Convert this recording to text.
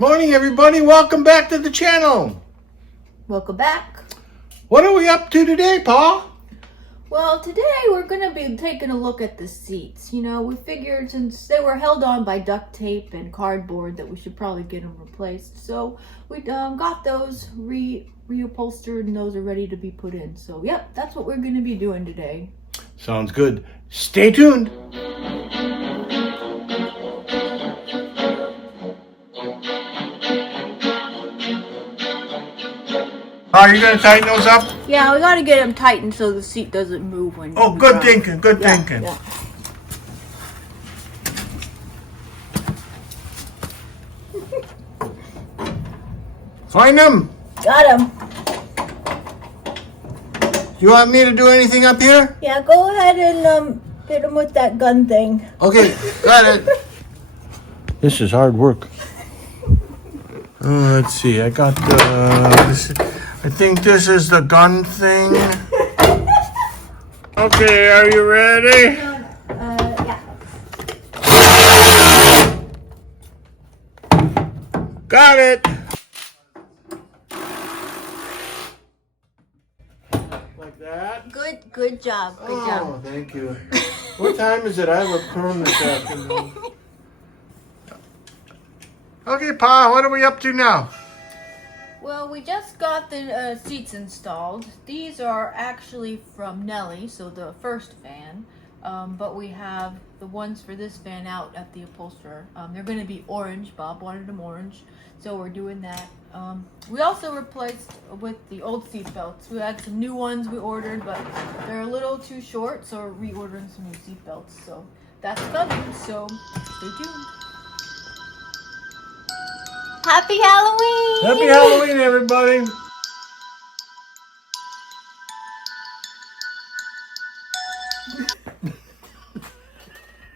Morning, everybody. Welcome back to the channel. Welcome back. What are we up to today, Pa? Well, today we're going to be taking a look at the seats. You know, we figured since they were held on by duct tape and cardboard that we should probably get them replaced. So we got those reupholstered and those are ready to be put in. So, yep, that's what we're going to be doing today. Sounds good. Stay tuned. Are you going to tighten those up? Yeah, we got to get them tightened so the seat doesn't move when Oh, we good drive. thinking. Good thinking. Yeah. Find them. Got them. You want me to do anything up here? Yeah, go ahead and hit them with that gun thing. Okay, got it. This is hard work. Let's see. I got I think this is the gun thing. Okay, are you ready? Yeah. Got it. Like that. Good job. Good job. Oh, thank you. What time is it? I have a perm this afternoon. Okay, Pa, what are we up to now? Well, we just got the seats installed. These are actually from Nelly, so the first van. But we have the ones for this van out at the upholsterer. They're going to be orange. Bob wanted them orange, so we're doing that. We also replaced with the old seat belts. We had some new ones we ordered, but they're a little too short, so we're reordering some new seat belts. So that's coming, so stay tuned. Happy Halloween! Happy Halloween, everybody.